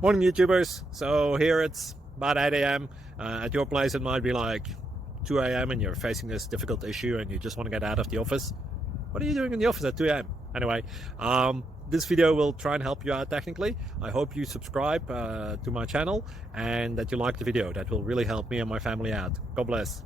Morning YouTubers. So here it's about 8 a.m. At your place it might be like 2 a.m. and you're facing this difficult issue and you just want to get out of the office. What are you doing in the office at 2 a.m.? Anyway, this video will try and help you out technically. I hope you subscribe to my channel and that you like the video. That will really help me and my family out. God bless.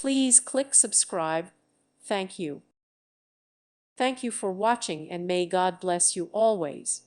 Please click subscribe. Thank you. Thank you for watching and may God bless you always.